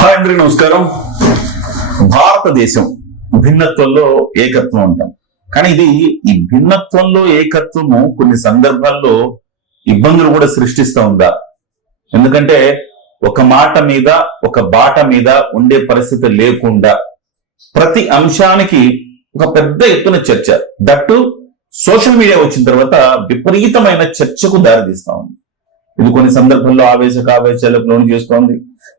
Hi అందరికీ నమస్కారం. భారతదేశం భిన్నత్వంలో ఏకత్వం అంటాం, కానీ ఈ భిన్నత్వంలో ఏకత్వము కొన్ని సందర్భాల్లో ఇబ్బందులు కూడా సృష్టిస్తూ ఉందా? ఎందుకంటే ఒక మాట మీద ఒక బాట మీద ఉండే పరిస్థితి లేకుండా ప్రతి అంశానికి ఒక పెద్ద ఎత్తున చర్చ, దట్టు సోషల్ మీడియా వచ్చిన తర్వాత విపరీతమైన చర్చకు దారితీస్తా ఉంది. ఇది కొన్ని సందర్భాల్లో ఆవేశాలకు లోను చేస్తోంది,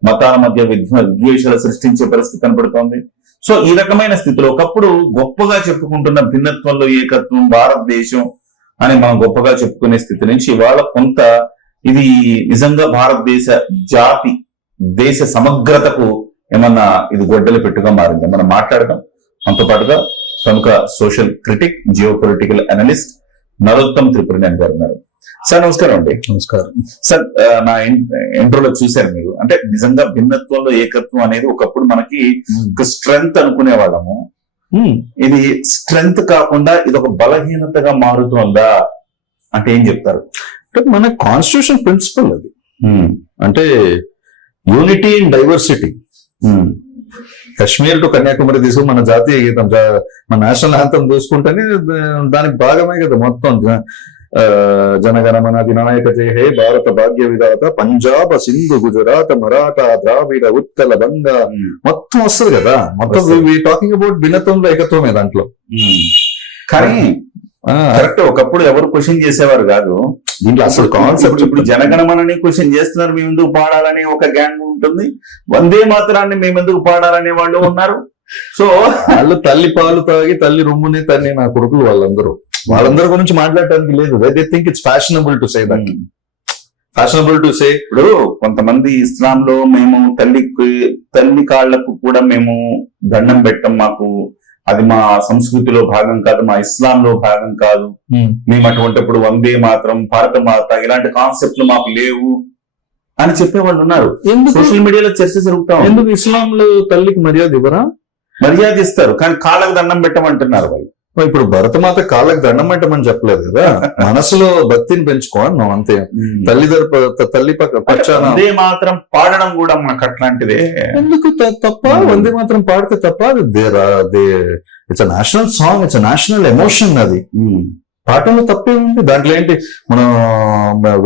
మతాల మధ్య విద్వేషాలు సృష్టించే పరిస్థితి కనపడుతోంది. సో ఈ రకమైన స్థితిలో ఒకప్పుడు గొప్పగా చెప్పుకుంటున్న భిన్నత్వంలో ఏకత్వం భారతదేశం అని మనం గొప్పగా చెప్పుకునే స్థితి నుంచి ఇవాళ కొంత ఇది నిజంగా భారతదేశ జాతి దేశ సమగ్రతకు ఏమన్నా ఇది గొడ్డలి పెట్టుగా మారింది. మనం మాట్లాడదాం. మనతో పాటుగా ప్రముఖ social critic, geo political analyst Narottam Tripuraneni గారు ఉన్నారు. సార్ నమస్కారం అండి. నమస్కారం సార్. నా ఇంట్రోలో చూశారు మీరు, అంటే నిజంగా భిన్నత్వంలో ఏకత్వం అనేది ఒకప్పుడు మనకి ఒక స్ట్రెంగ్త్ అనుకునే వాళ్ళము. ఇది స్ట్రెంగ్త్ కాకుండా ఇది ఒక బలహీనతగా మారుతోందా అంటే ఏం చెప్తారు? మన కాన్స్టిట్యూషన్ ప్రిన్సిపల్ అది. అంటే unity in diversity. Kashmir to Kanyakumari తీసుకు మన జాతీయ గీతం, మన నేషనల్ యాంథమ్ చూసుకుంటేనే దానికి భాగమే కదా మొత్తం. జనగణమన అధినాయక జయ హే భారత భాగ్య విధాత పంజాబ్ సింధు గుజరాత్ మరాఠా ద్రావిడ ఉత్కల బంగ మొత్తం వస్తుంది కదా. మొత్తం టాకింగ్ అబౌట్ భిన్నత్వంలో ఏకత్వమే దాంట్లో. కానీ కరెక్ట్, ఒకప్పుడు ఎవరు క్వశ్చన్ చేసేవారు కాదు దీంట్లో అసలు కాన్సెప్ట్. ఇప్పుడు జనగణమనని క్వశ్చన్ చేస్తున్నారు, మేము ఎందుకు పాడాలని ఒక గ్యాంగ్ ఉంటుంది, వందే మాతరాన్ని మేము ఎందుకు పాడాలనే వాళ్ళు ఉన్నారు. సో వాళ్ళు తల్లి పాలు తాగి తల్లి రొమ్ముని తల్లి నా కొడుకులు వాళ్ళందరి గురించి మాట్లాడటానికి లేదు. They think it's fashionable to say that. Fashionable to say. ఇప్పుడు కొంతమంది ఇస్లాం లో మేము తల్లి కాళ్లకు కూడా మేము దండం పెట్టం, మాకు అది మా సంస్కృతిలో భాగం కాదు, మా ఇస్లాం లో భాగం కాదు, మేము అటువంటిప్పుడు వందే మాత్రం భారత మాత ఇలాంటి కాన్సెప్ట్లు మాకు లేవు అని చెప్పేవాళ్ళు ఉన్నారు. సోషల్ మీడియాలో చర్చ జరుగుతా. ఎందుకు ఇస్లాంలో తల్లికి మర్యాద ఇవ్వరా? మర్యాద ఇస్తారు, కానీ కాళ్ళకు దండం పెట్టమంటున్నారు వాళ్ళు. ఇప్పుడు భరతమాత కాళ్ళకి దండం పెట్టమని చెప్పలేదు కదా, మనసులో భక్తిని పెంచుకోవాలి నువ్వు అంతే. తల్లి పక్షాన వందే మాత్రం పాడడం కూడా మనకు అట్లాంటిదే. ఎందుకు తప్ప? వందే మాత్రం పాడితే తప్ప? It's national song, it's national emotion. అది పాటలో తప్పే ఉంది. దాంట్లో ఏంటి, మనం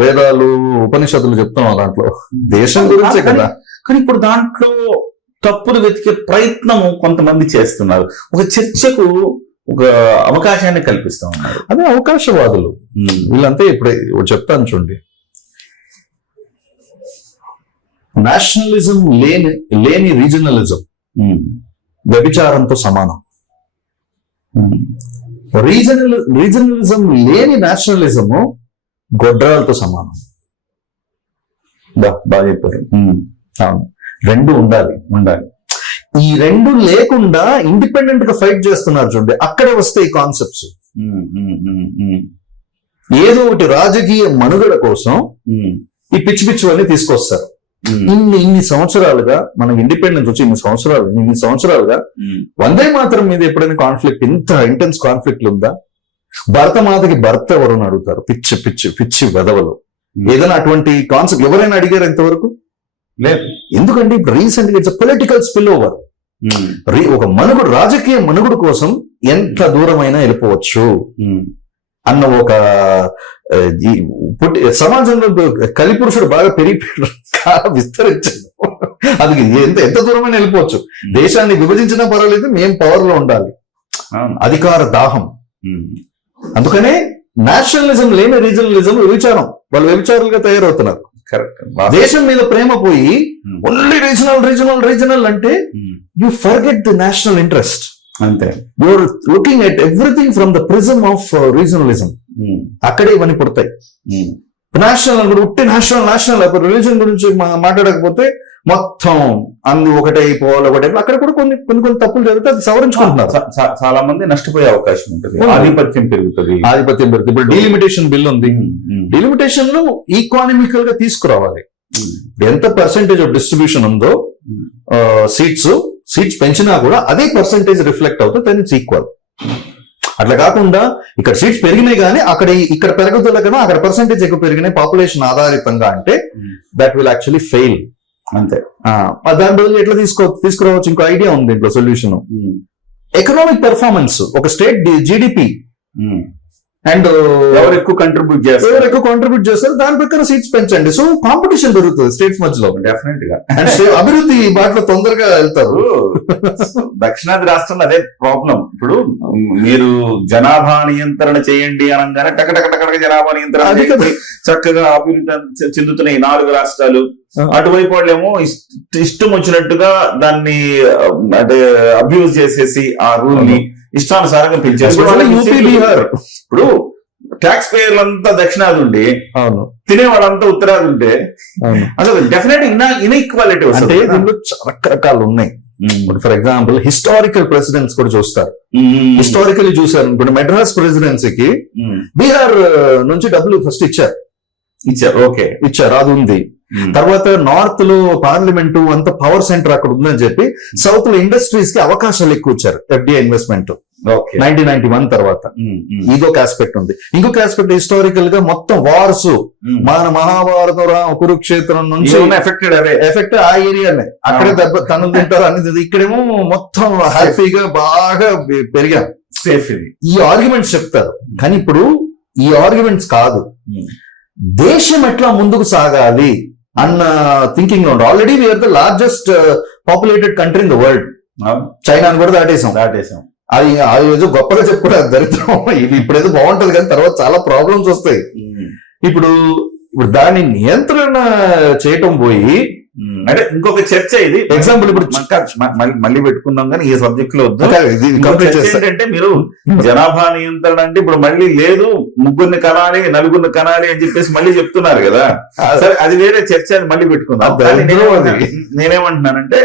వేదాలు ఉపనిషత్తులు చెప్తాం దాంట్లో దేశం గురించే కదా. కానీ ఇప్పుడు దాంట్లో తప్పులు వెతికే ప్రయత్నం కొంతమంది చేస్తున్నారు, ఒక చర్చకు ఒక అవకాశాన్ని కల్పిస్తా ఉన్నారు. అదే అవకాశవాదులు వీళ్ళంతా. ఇప్పుడు చెప్తాను చూడండి, నేషనలిజం లేని రీజనలిజం వ్యభిచారంతో సమానం. రీజనలిజం లేని నేషనలిజము గొడ్రాలతో సమానం. బాగా చెప్పారు. రెండు ఉండాలి. ఈ రెండు లేకుండా ఇండిపెండెంట్ గా ఫైట్ చేస్తున్నారు చూడండి, అక్కడే వస్తాయి కాన్సెప్ట్స్. ఏదో ఒకటి రాజకీయ మనుగడ కోసం ఈ పిచ్చి అన్ని తీసుకొస్తారు. ఇన్ని సంవత్సరాలుగా మనకి ఇండిపెండెన్స్ వచ్చి ఇన్ని సంవత్సరాలుగా వందే మాత్రం మీద ఎప్పుడైనా కాన్ఫ్లిక్ట్, ఇంత ఇంటెన్స్ కాన్ఫ్లిక్ట్ ఉందా? భరత మాతకి భర్త ఎవరని అడుగుతారు, పిచ్చి వెదవలు. ఏదైనా అటువంటి కాన్సెప్ట్ ఎవరైనా అడిగారు ఇంతవరకు? లేదు. ఎందుకంటే ఇప్పుడు రీసెంట్ గా ఇట్స్ పొలిటికల్ స్పిల్ ఓవర్. ఒక మనుగుడు, రాజకీయ మనుగుడు కోసం ఎంత దూరమైనా వెళ్ళిపోవచ్చు అన్న ఒక సమాజంలో కలిపురుషుడు బాగా పెరిగిపోయాడు, విస్తరించాడు. అది ఎంత దూరమైనా వెళ్ళిపోవచ్చు. దేశాన్ని విభజించినా పర్వాలేదు, మేం పవర్ లో ఉండాలి, అధికార దాహం. అందుకనే నేషనలిజం లేని రీజనలిజం వ్యభిచారం. వాళ్ళు వ్యభిచారులుగా తయారవుతున్నారు. కరెక్ట్. దేశం మీద ప్రేమ పోయి ఓన్లీ రీజనల్ అంటే you forget the national interest. అంతే. You're looking at everything from the prism of regionalism. అక్కడే ఇవన్నీ పుడతాయి. నేషనల్ ఉట్టి నేషనల్ రిలీజన్ గురించి మాట్లాడకపోతే మొత్తం అందు ఒకటే అయిపోవాలి. అక్కడ కూడా కొన్ని తప్పులు జరిగితే అది సవరించుకుంటున్నారు. చాలా మంది నష్టపోయే అవకాశం ఉంటుంది, ఆధిపత్యం పెరుగుతుంది. ఇప్పుడు డీలిమిటేషన్ బిల్ ఉంది. డీలిమిటేషన్ లో ఈకానమికల్ గా తీసుకురావాలి. ఎంత పర్సెంటేజ్ ఆఫ్ డిస్ట్రిబ్యూషన్ ఉందో సీట్స్ పెంచినా కూడా అదే పర్సెంటేజ్ రిఫ్లెక్ట్ అవుతుంది, దాని ఇట్స్ ఈక్వల్. అట్లా కాకుండా ఇక్కడ సీట్స్ పెరిగినాయి కానీ ఇక్కడ పెరుగుదల కన్నా అక్కడ పర్సెంటేజ్ ఎక్కువ పెరిగినాయి పాపులేషన్ ఆధారితంగా అంటే దట్ విల్ యాక్చువల్లీ ఫెయిల్. అంతే. దాని బదులు ఎట్లా తీసుకురావచ్చు? ఇంకో ఐడియా ఉంది దీంట్లో సొల్యూషన్. ఎకనామిక్ పెర్ఫార్మెన్స్, ఒక స్టేట్ జీడిపి అండ్ ఎవరు ఎక్కువ కంట్రిబ్యూట్ చేస్తారు దాని ప్రకారం సీట్స్ పెంచండి. సో కాంపిటీషన్ పెరుగుతుంది స్టేట్స్ మధ్యలో. డెఫినెట్ గా అండ్ అభివృద్ధి బాటలో తొందరగా వెళ్తారు. దక్షిణాది రాష్ట్రంలో అదే ప్రాబ్లం. ఇప్పుడు మీరు జనాభా నియంత్రణ చేయండి అనగానే టకటక జనాభా నియంత్రణ అది కదా. చక్కగా అభివృద్ధి చెందుతున్నాయి 4 రాష్ట్రాలు. అటువైపు వాళ్ళేమో ఇష్టం వచ్చినట్టుగా దాన్ని అంటే అబ్యూజ్ చేసేసి ఆ రూల్ ని ఇష్టానుసారంగా పెంచేస్తారు. యూపీ, బీహార్ ఇప్పుడు ట్యాక్స్ పేయర్లంతా దక్షిణాది ఉండి అవును, తినేవాళ్ళంతా ఉత్తరాది ఉంటే అసలు డెఫినెట్ ఇన్ఈక్వాలిటీ అంటే దీంట్లో రకరకాలు ఉన్నాయి. ఫర్ ఎగ్జాంపుల్ హిస్టారికల్ ప్రెసిడెంట్స్ కూడా చూస్తారు. హిస్టారికల్లీ చూసారు. ఇప్పుడు మెడ్రాస్ ప్రెసిడెన్సీకి బీహార్ నుంచి డబ్బులు ఫస్ట్ ఇచ్చారు. ఓకే, ఇచ్చారు, అది ఉంది. తర్వాత నార్త్ లో పార్లమెంటు అంత పవర్ సెంటర్ అక్కడ ఉందని చెప్పి సౌత్ లో ఇండస్ట్రీస్ కి అవకాశాలు ఎక్కువ ఇచ్చారు. FDI ఇన్వెస్ట్మెంట్ 1991 తర్వాత. ఇదొక ఆస్పెక్ట్ ఉంది. ఇంకొక ఆస్పెక్ట్ హిస్టారికల్ గా మొత్తం వార్స్, మన మహాభారతం, కురుక్షేత్రం నుంచి ఎఫెక్ట్ ఆ ఏరియానే. అక్కడే దెబ్బ తను తింటారు అన్ని. ఇక్కడేమో మొత్తం హ్యాపీగా బాగా పెరిగాం. సేఫ్ ఇది. ఈ ఆర్గ్యుమెంట్స్ చెప్తారు. కానీ ఇప్పుడు ఈ ఆర్గ్యుమెంట్స్ కాదు, దేశం ఎట్లా ముందుకు సాగాలి అన్న థింకింగ్ లో ఉంది. Already we're the largest populated country in the world. చైనాని కూడా దాటేసాం. అది ఏదో గొప్పగా చెప్పుకోవడానికి దరిద్రం. ఇది ఇప్పుడేదో బాగుంటది కానీ తర్వాత చాలా ప్రాబ్లమ్స్ వస్తాయి. ఇప్పుడు దాన్ని నియంత్రణ చేయటం పోయి అంటే ఇంకొక చర్చ ఇది. ఎగ్జాంపుల్ ఇప్పుడు మళ్ళీ పెట్టుకుందాం కానీ ఈ సబ్జెక్ట్ లో ఏంటంటే మీరు జనాభా నియంత్రణ అంటే ఇప్పుడు మళ్ళీ లేదు, 3 కనాలి 4 కనాలి అని చెప్పేసి మళ్ళీ చెప్తున్నారు కదా. సరే, అది వేరే చర్చ, అని మళ్ళీ పెట్టుకుందాం. నేనేమంటున్నానంటే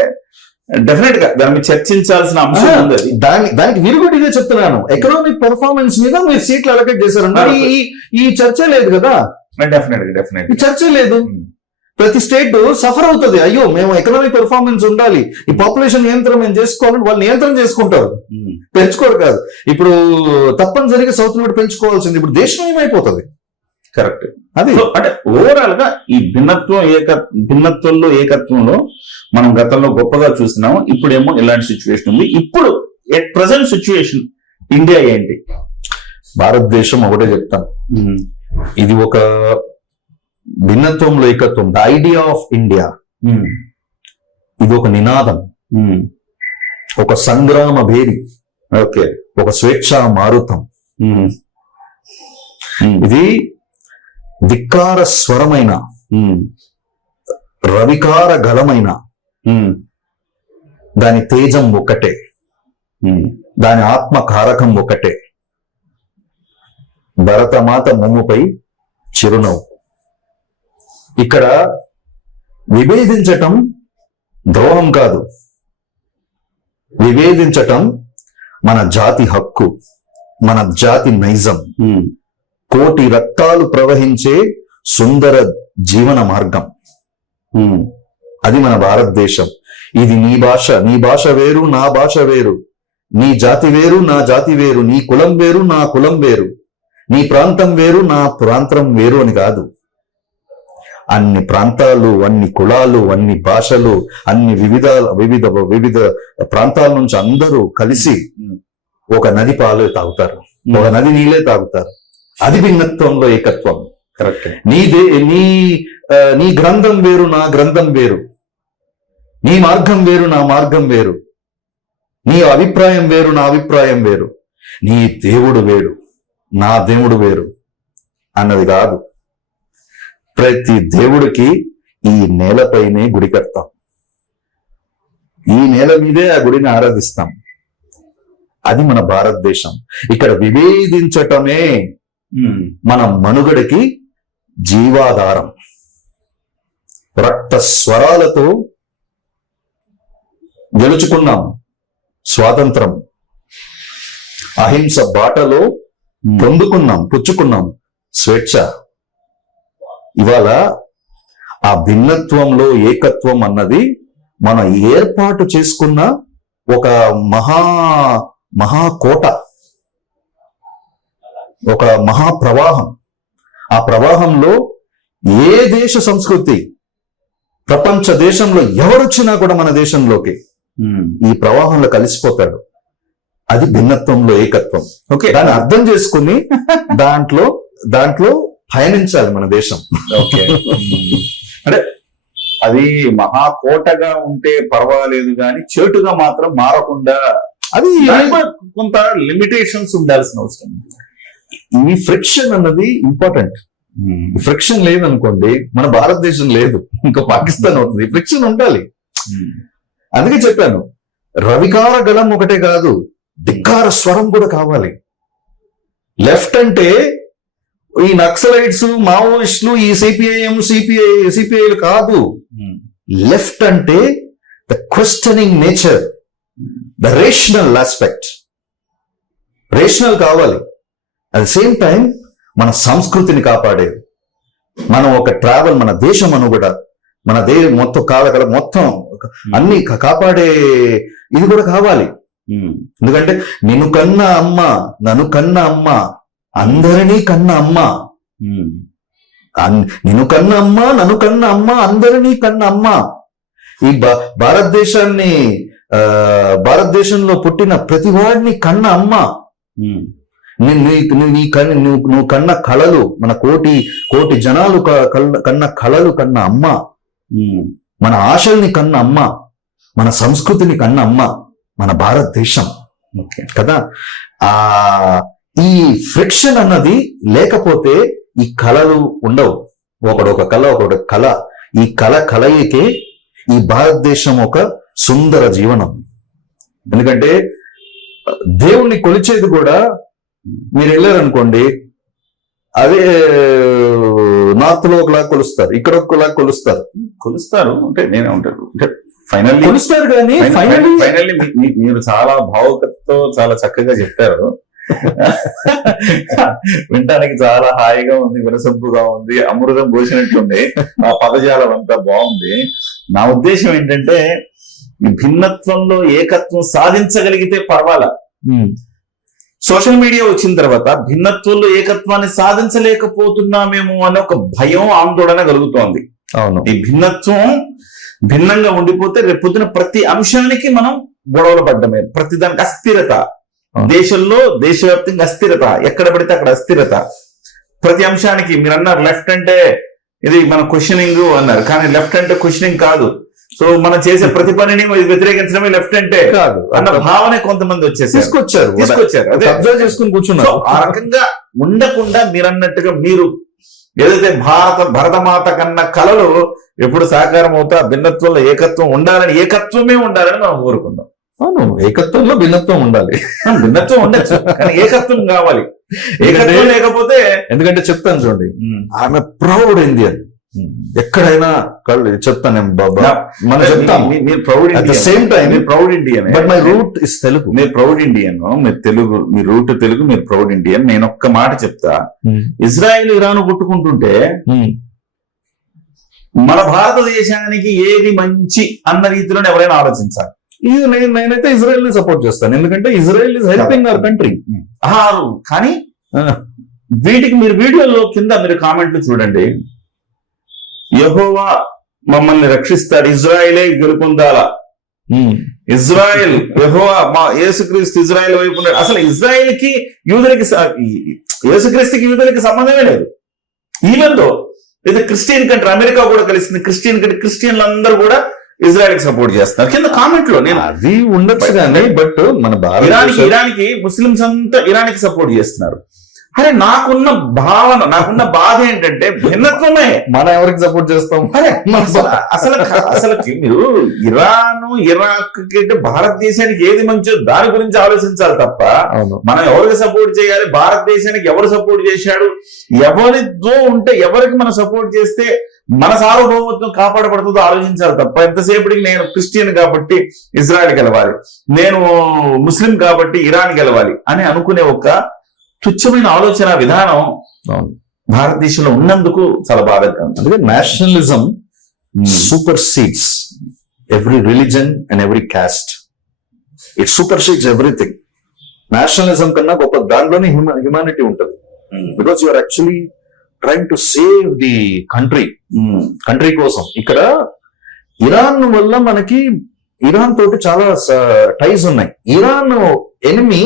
డెఫినెట్ గా దాని మీద చర్చించాల్సిన అంశం ఉంది. దానికి విరుగుడిగా చెప్తున్నాను. ఎకనామిక్ పెర్ఫార్మెన్స్ మీద మీరు సీట్లు అలొకేట్ చేశారు. ఈ చర్చ లేదు కదా. డెఫినెట్ ఈ చర్చ లేదు. ప్రతి స్టేట్ సఫర్ అవుతుంది. అయ్యో, మేము ఎకనామిక్ పెర్ఫార్మెన్స్ ఉండాలి, ఈ పాపులేషన్ నియంత్రణ మేము చేసుకోవాలని వాళ్ళు నియంత్రణ చేసుకుంటారు, పెంచుకోరు కాదు. ఇప్పుడు తప్పనిసరిగా సౌత్ కూడా పెంచుకోవాల్సింది. ఇప్పుడు దేశం ఏమైపోతుంది. కరెక్ట్. అది అంటే ఓవరాల్ గా ఈ భిన్నత్వంలో ఏకత్వంలో మనం గతంలో గొప్పగా చూస్తున్నాము. ఇప్పుడేమో ఇలాంటి సిచ్యువేషన్ ఉంది. ఇప్పుడు ఎట్ ప్రజెంట్ సిచ్యువేషన్ ఇండియా ఏంటి? భారతదేశం ఒకటే చెప్తాను, ఇది ఒక భిన్నత్వంలో ఏకత్వం, ద ఐడియా ఆఫ్ ఇండియా. ఇది ఒక నినాదం, ఒక సంగ్రామ భేరి, ఓకే, ఒక స్వేచ్ఛా మారుతం. ఇది ధిక్కార స్వరమైన, రవికార గలమైన, దాని తేజం ఒకటే, దాని ఆత్మ కారకం ఒకటే. భరతమాత మొమ్ముపై చిరునవ్వు. ఇక్కడ విభేదించటం ద్రోహం కాదు, విభేదించటం మన జాతి హక్కు, మన జాతి నైజం, కోటి రక్తాలు ప్రవహించే సుందర జీవన మార్గం. అది మన భారతదేశం. ఇది నీ భాష వేరు, నా భాష వేరు, నీ జాతి వేరు, నా జాతి వేరు, నీ కులం వేరు, నా కులం వేరు, నీ ప్రాంతం వేరు, నా ప్రాంతం వేరు అని కాదు. అన్ని ప్రాంతాలు, అన్ని కులాలు, అన్ని భాషలు, అన్ని వివిధ ప్రాంతాల నుంచి అందరూ కలిసి ఒక నది పాలు తాగుతారు, ఒక నది నీళ్ళే తాగుతారు. అది భిన్నత్వంలో ఏకత్వం. కరెక్ట్. నీ గ్రంథం వేరు, నా గ్రంథం వేరు, నీ మార్గం వేరు, నా మార్గం వేరు, నీ అభిప్రాయం వేరు, నా అభిప్రాయం వేరు, నీ దేవుడు వేరు, నా దేవుడు వేరు అన్నది కాదు. ప్రతి దేవుడికి ఈ నేలపైనే గుడి కడతాం, ఈ నేల మీదే ఆ గుడిని ఆరాధిస్తాం. అది మన భారతదేశం. ఇక్కడ విభేదించటమే మన మనుగడకి జీవాధారం. రక్త స్వరాలతో గెలుచుకున్నాం స్వాతంత్రం, అహింస బాటలో పొందుకున్నాం, పుచ్చుకున్నాం స్వేచ్ఛ. ఇవాళ ఆ భిన్నత్వంలో ఏకత్వం అన్నది మనం ఏర్పాటు చేసుకున్న ఒక మహాకోట, ఒక మహాప్రవాహం. ఆ ప్రవాహంలో ఏ దేశ సంస్కృతి, ప్రపంచ దేశంలో ఎవరొచ్చినా కూడా మన దేశంలోకి ఈ ప్రవాహంలో కలిసిపోతాడు. అది భిన్నత్వంలో ఏకత్వం. ఓకే, దాన్ని అర్థం చేసుకుని దాంట్లో పయనించాలి మన దేశం. ఓకే. అంటే అది మహాకోటగా ఉంటే పర్వాలేదు కానీ చెట్టుగా మాత్రం మారకుండా అది కొంత లిమిటేషన్స్ ఉండాల్సిన అవసరం ఉంది. ఈ ఫ్రిక్షన్ అన్నది ఇంపార్టెంట్. ఫ్రిక్షన్ లేదనుకోండి మన భారతదేశం లేదు, ఇంకా పాకిస్తాన్ అవుతుంది. ఫ్రిక్షన్ ఉండాలి. అందుకే చెప్పాను, రవికార గళం ఒకటే కాదు, ధిక్కార స్వరం కూడా కావాలి. లెఫ్ట్ అంటే ఈ నక్సలైట్స్, మావోయిస్టులు, ఈ సిపిఐఎం, సిపిఐలు కాదు. లెఫ్ట్ అంటే the questioning nature, the rational aspect. Rational కావాలి. అట్ ద సేమ్ టైం మన సంస్కృతిని కాపాడేది, మనం ఒక ట్రావెల్, మన దేశం అనుగుడ, మన మొత్తం కాలకల మొత్తం అన్ని కాపాడే ఇది కూడా కావాలి. ఎందుకంటే నిన్ను కన్న అమ్మ, నన్ను కన్న అమ్మ, అందరినీ కన్న అమ్మ. నిన్ను కన్న అమ్మ, నన్ను కన్న అమ్మ, అందరినీ కన్న అమ్మ. ఈ భారతదేశంలో పుట్టిన ప్రతి వాడిని కన్న అమ్మ. నువ్వు కన్న కళలు, మన కోటి జనాలు కన్న కళలు కన్న అమ్మ, మన ఆశల్ని కన్న అమ్మ, మన సంస్కృతిని కన్న అమ్మ మన భారతదేశం కదా. ఈ ఫ్రిక్షన్ అన్నది లేకపోతే ఈ కళలు ఉండవు. ఒకడొక కళ. ఈ కలయికే ఈ భారతదేశం ఒక సుందర జీవనం. ఎందుకంటే దేవుణ్ణి కొలిచేది కూడా, మీరు వెళ్ళారనుకోండి, అదే నార్త్ లో ఒకలా కొలుస్తారు, ఇక్కడ ఒకలా కొలుస్తారు. అంటే నేనే ఉంటాను, అంటే ఫైనల్లీ కొలుస్తారు. కానీ ఫైనల్లీ మీరు చాలా భావుకతతో చాలా చక్కగా చెప్పారు. వినటానికి చాలా హాయిగా ఉంది, వినసొంపుగా ఉంది, అమృతం పోసినట్టుంది. ఆ పదజాలం అంతా బాగుంది. నా ఉద్దేశం ఏంటంటే, ఈ భిన్నత్వంలో ఏకత్వం సాధించగలిగితే పర్వాలా. సోషల్ మీడియా వచ్చిన తర్వాత భిన్నత్వంలో ఏకత్వాన్ని సాధించలేకపోతున్నామేమో అనే ఒక భయం, ఆందోళన కలుగుతోంది. అవును. ఈ భిన్నత్వం భిన్నంగా ఉండిపోతే రేపొద్దున ప్రతి అంశానికి మనం గొడవలు పడ్డమే. ప్రతి దానికి అస్థిరత, దేశంలో దేశవ్యాప్తంగా అస్థిరత, ఎక్కడ పడితే అక్కడ అస్థిరత. ప్రతి అంశానికి మీరు అన్నారు లెఫ్ట్ అంటే ఇది మన క్వశ్చనింగ్ అన్నారు, కానీ లెఫ్ట్ అంటే క్వశ్చనింగ్ కాదు. సో మనం చేసే ప్రతి పనిని వ్యతిరేకించడమే లెఫ్ట్ అంటే కాదు అన్న భావన కొంతమంది తీసుకొచ్చారు. అదే అబ్జర్వ్ చేసుకుని కూర్చున్నారు. ఆ రకంగా ఉండకుండా మీరు అన్నట్టుగా, మీరు ఏదైతే భరతమాత కన్నా కళలు ఎప్పుడు సాకారం అవుతా, భిన్నత్వంలో ఏకత్వం ఉండాలని, ఏకత్వమే ఉండాలని మనం కోరుకుందాం. అవును, ఏకత్వంలో భిన్నత్వం ఉండాలి. భిన్నత్వం ఉండొచ్చు, కానీ ఏకత్వం కావాలి. ఏకత్వం లేకపోతే, ఎందుకంటే చెప్తాను చూడండి, ఆమె ప్రౌడ్ ఇండియన్. ఎక్కడైనా చెప్తాను మనం చెప్తాం, మీరు proud at the same time proud Indian. But my root is Telugu. మీరు ప్రౌడ్ ఇండియన్, మీరు తెలుగు, మీ రూట్ తెలుగు, మీరు ప్రౌడ్ ఇండియన్. నేను ఒక్క మాట చెప్తా, ఇజ్రాయెల్ ఇరాన్ కొట్టుకుంటుంటే మన భారతదేశానికి ఏది మంచి అన్న రీతిలో ఎవరైనా ఆలోచించాలి. నేనైతే ఇజ్రాయెల్ ని సపోర్ట్ చేస్తాను, ఎందుకంటే Israel is helping our country. కానీ వీటికి మీరు వీడియోలో కింద మీరు కామెంట్లు చూడండి, యెహోవా మమ్మల్ని రక్షిస్తాడు, ఇజ్రాయెలే గెలుపొందాలా, ఇజ్రాయెల్ యెహోవా మా యేసుక్రీస్తు ఇజ్రాయెల్ వైపు ఉన్నాడు. అసలు ఇజ్రాయెల్ కి యూదులకి, యేసుక్రీస్తుకి యూదులకి సంబంధమే లేదు. ఈవెన్ దో ఇది క్రిస్టియన్ కంట్రీ, అమెరికా కూడా కలిసింది క్రిస్టియన్ కంట్రీ, క్రిస్టియన్లు అందరూ కూడా ఇజ్రాయెల్ కి సపోర్ట్ చేస్తారు. కింద కామెంట్ లో నేను అది ఉండొచ్చు కానీ, బట్ మన ఇరాన్కి ముస్లిమ్స్ అంతా ఇరాన్కి సపోర్ట్ చేస్తున్నారు. అరే నాకున్న భావన, నాకున్న బాధ ఏంటంటే భిన్నత్వమే. మనం ఎవరికి సపోర్ట్ చేస్తాం? అసలు మీరు ఇరాన్, ఇరాక్ కంటే భారతదేశానికి ఏది మంచో దాని గురించి ఆలోచించాలి తప్ప, మనం ఎవరికి సపోర్ట్ చేయాలి, భారతదేశానికి ఎవరు సపోర్ట్ చేశాడు, ఎవరితో ఉంటే ఎవరికి మనం సపోర్ట్ చేస్తే మన సార్వభౌమత్వం కాపాడబడుతుందో ఆలోచించాలి తప్ప, ఎంతసేపటికి నేను క్రిస్టియన్ కాబట్టి ఇజ్రాయెల్ గెలవాలి, నేను ముస్లిం కాబట్టి ఇరాన్ గెలవాలి అని అనుకునే ఒక తుచ్చమైన ఆలోచన విధానం భారతదేశంలో ఉన్నందుకు చాలా బాధగా ఉంది. అందుకే nationalism supersedes every religion and every caste. It supersedes everything. Nationalism కన్నా గొప్ప దాంట్లోనే హ్యుమానిటీ ఉంటుంది. Because you are actually trying to save the country కోసం. ఇక్కడ ఇరాన్ వల్ల మనకి ఇరాన్ తోటి చాలా టైస్ ఉన్నాయి. ఇరాన్ ఎనిమి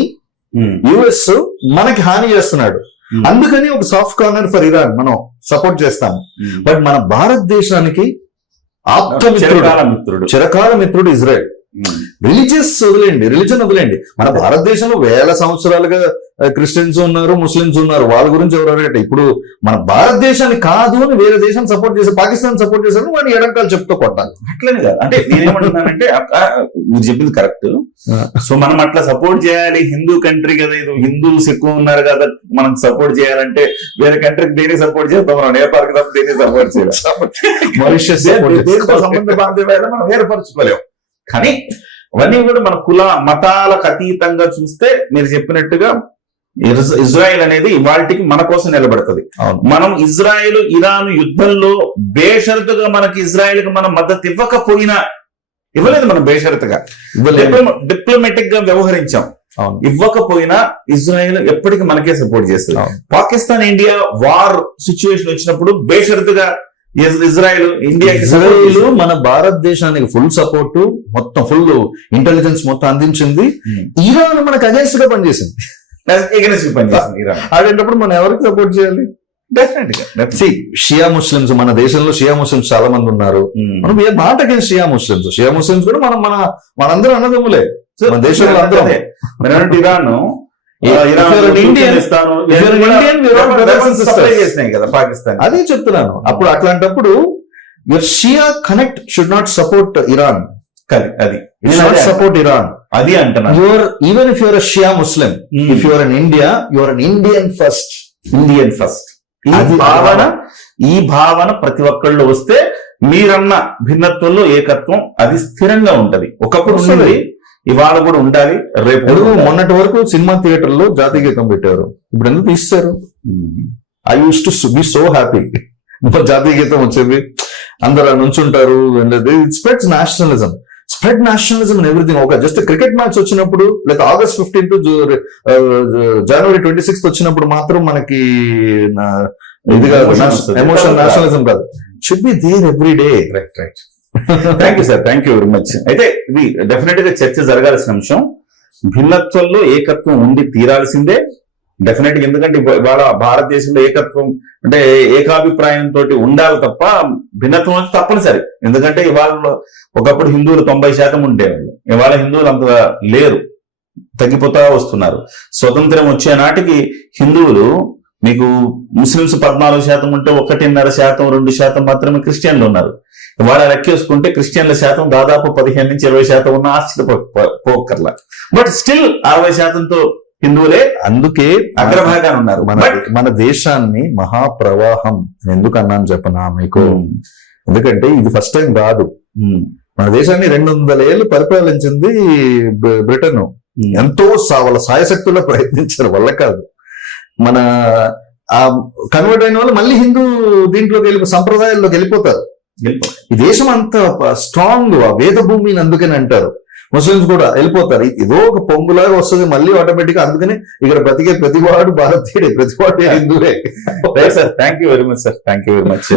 యుఎస్ మనకి హాని చేస్తున్నాడు, అందుకని ఒక సాఫ్ట్ కార్నర్ ఫర్ ఇరాన్ మనం సపోర్ట్ చేస్తాము. బట్ మన భారతదేశానికి ఆప్త మిత్రుడు, చిరకాల మిత్రుడు ఇజ్రాయెల్. రిలీజన్ వదిలేండి, మన భారతదేశంలో వేల సంవత్సరాలుగా క్రిస్టియన్స్ ఉన్నారు, ముస్లిమ్స్ ఉన్నారు, వాళ్ళ గురించి ఎవరు అడగట. ఇప్పుడు మన భారతదేశాన్ని కాదు అని వేరే దేశాన్ని సపోర్ట్ చేసి పాకిస్తాన్ సపోర్ట్ చేశారు, వాడిని ఎడంటాలు చెప్తూ కొట్టాలి. అట్లనే కాదు, అంటే నేనేమంటున్నానంటే మీరు చెప్పింది కరెక్ట్. సో మనం అట్లా సపోర్ట్ చేయాలి, హిందూ కంట్రీ కదా, ఇది హిందూస్ ఎక్కువ ఉన్నారు కదా మనం సపోర్ట్ చేయాలంటే వేరే కంట్రీకి దేనికి సపోర్ట్ చేస్తాం, మనం నేపాల్కి తప్ప దేనికి సపోర్ట్ చేయాలి. మారిషస్ సంబంధ బాధ్యత మనం ఏర్పరచుకోలేము. కానీ అవన్నీ కూడా మన కుల మతాలకు అతీతంగా చూస్తే మీరు చెప్పినట్టుగా ఇజ్రాయెల్ అనేది ఇవాళకి మన కోసం నిలబడుతుంది. మనం ఇజ్రాయెల్ ఇరాన్ యుద్ధంలో బేషరతుగా మనకి ఇజ్రాయెల్ కి మనం మద్దతు ఇవ్వకపోయినా, ఇవ్వలేదు మనం బేషరతుగా, డిప్లొమాటిక్ గా వ్యవహరించాం, ఇవ్వకపోయినా ఇజ్రాయెల్ ఎప్పటికీ మనకే సపోర్ట్ చేస్తుంది. పాకిస్తాన్ ఇండియా వార్ సిచ్యువేషన్ వచ్చినప్పుడు బేషరతుగా ఇజ్రాయెల్ ఇండియాకి మన భారతదేశానికి ఫుల్ సపోర్ట్, మొత్తం ఫుల్ ఇంటెలిజెన్స్ మొత్తం అందించింది. ఇరాన్ మనకు అగేన్స్ట్ గా పనిచేసింది. అలాంటప్పుడు మనం ఎవరికి సపోర్ట్ చేయాలి? డెఫినెట్ గా షియా ముస్లిమ్స్, మన దేశంలో షియా ముస్లిమ్స్ చాలా మంది ఉన్నారు. మనం నాట్ అగేన్స్ట్ షియా ముస్లిమ్స్ కూడా మనందరం అన్నదమ్ములే మన దేశంలో అందరం. ఇరాన్ పాకిస్తాన్ అదే చెప్తున్నాను. అప్పుడు అట్లాంటప్పుడు your Shia connect should not support Iran, అది సపోర్ట్ ఇరాన్, అది అంటున్నాను. Even if your Shia Muslim, if your in India, your an Indian first. ఈ భావన ప్రతి ఒక్కళ్ళు వస్తే మీరన్న భిన్నత్వంలో ఏకత్వం అది స్థిరంగా ఉంటది. ఒకప్పుడు ఉన్నది, ఇవాళ కూడా ఉండాలి, రేపు. మొన్నటి వరకు సినిమా థియేటర్ లో జాతీయ గీతం పెట్టారు, ఇప్పుడు ఎందుకు తీస్తారు? I use to be so happy, జాతీయ గీతం వచ్చేది, అందరు నుంచుంటారు. Spreads nationalism and everything. ఒక జస్ట్ క్రికెట్ మ్యాచ్ వచ్చినప్పుడు, లేదా August 15 January 26 వచ్చినప్పుడు మాత్రం మనకి ఇది కాదు, ఎమోషన్, నేషనలిజం కాదు. Should be there every day. Right. Thank you sir, thank you very much. అయితే ఇది డెఫినెట్ గా చర్చ జరగాల్సిన అంశం. భిన్నత్వంలో ఏకత్వం ఉండి తీరాల్సిందే డెఫినెట్ గా. ఎందుకంటే ఇవాళ భారతదేశంలో ఏకత్వం అంటే ఏకాభిప్రాయంతో ఉండాలి తప్ప భిన్నత్వం అంటే తప్పనిసరి. ఎందుకంటే ఇవాళ ఒకప్పుడు హిందువులు 90% ఉండేవాళ్ళు, ఇవాళ హిందువులు అంత లేరు, తగ్గిపోతా వస్తున్నారు. స్వతంత్రం వచ్చే నాటికి హిందువులు మీకు ముస్లింస్ 14% ఉంటే 1.5%, 2% మాత్రమే క్రిస్టియన్లు ఉన్నారు. వాళ్ళ లెక్కేసుకుంటే క్రిస్టియన్ల శాతం దాదాపు 15 నుంచి 20% ఉన్న ఆశ్చర్యపోకర్లా. బట్ స్టిల్ 60%తో హిందువులే అందుకే అగ్రభాగాన్ని ఉన్నారు. మన దేశాన్ని మహాప్రవాహం ఎందుకు అన్నాను చెప్పనా మీకు? ఎందుకంటే ఇది ఫస్ట్ టైం కాదు. మన దేశాన్ని 200 ఏళ్ళు పరిపాలించింది బ్రిటన్. ఎంతో వాళ్ళ సాయశక్తుల్లో ప్రయత్నించారు, వల్ల కాదు. మన కన్వర్ట్ అయిన వాళ్ళు మళ్ళీ హిందూ దీంట్లోకి సంప్రదాయాల్లోకి వెళ్ళిపోతారు. ఈ దేశం అంత స్ట్రాంగ్, వేద భూమిని అందుకని అంటారు. ముస్లిమ్స్ కూడా వెళ్ళిపోతారు, ఏదో ఒక పొంగులాగా వస్తుంది మళ్ళీ ఆటోమేటిక్ గా. అందుకని ఇక్కడ బ్రతికే ప్రతివాడు భారతీయుడే, ప్రతివాడు హిందువే. Sir thank you very much sir, thank you very much.